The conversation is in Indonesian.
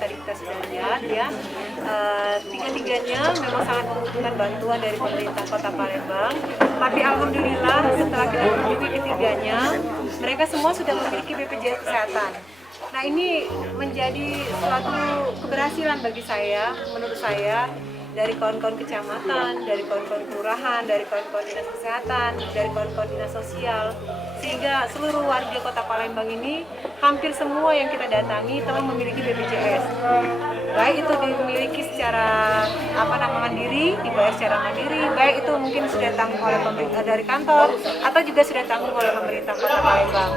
tadi kita sudah lihat ya, tiga-tiganya memang sangat membutuhkan bantuan dari pemerintah Kota Palembang. Tapi alhamdulillah setelah kita kunjungi ketiganya, mereka semua sudah memiliki BPJS Kesehatan. Nah, ini menjadi suatu keberhasilan bagi saya, menurut saya, dari kawan-kawan kecamatan, dari kawan-kawan kelurahan, dari kawan-kawan dinas kesehatan, dari kawan-kawan dinas sosial, sehingga seluruh warga Kota Palembang ini hampir semua yang kita datangi telah memiliki BPJS. Baik itu dimiliki secara mandiri, dibayar secara mandiri, baik itu mungkin sudah ditanggung oleh pemerintah dari kantor atau juga sudah ditanggung oleh pemerintah Kota Palembang.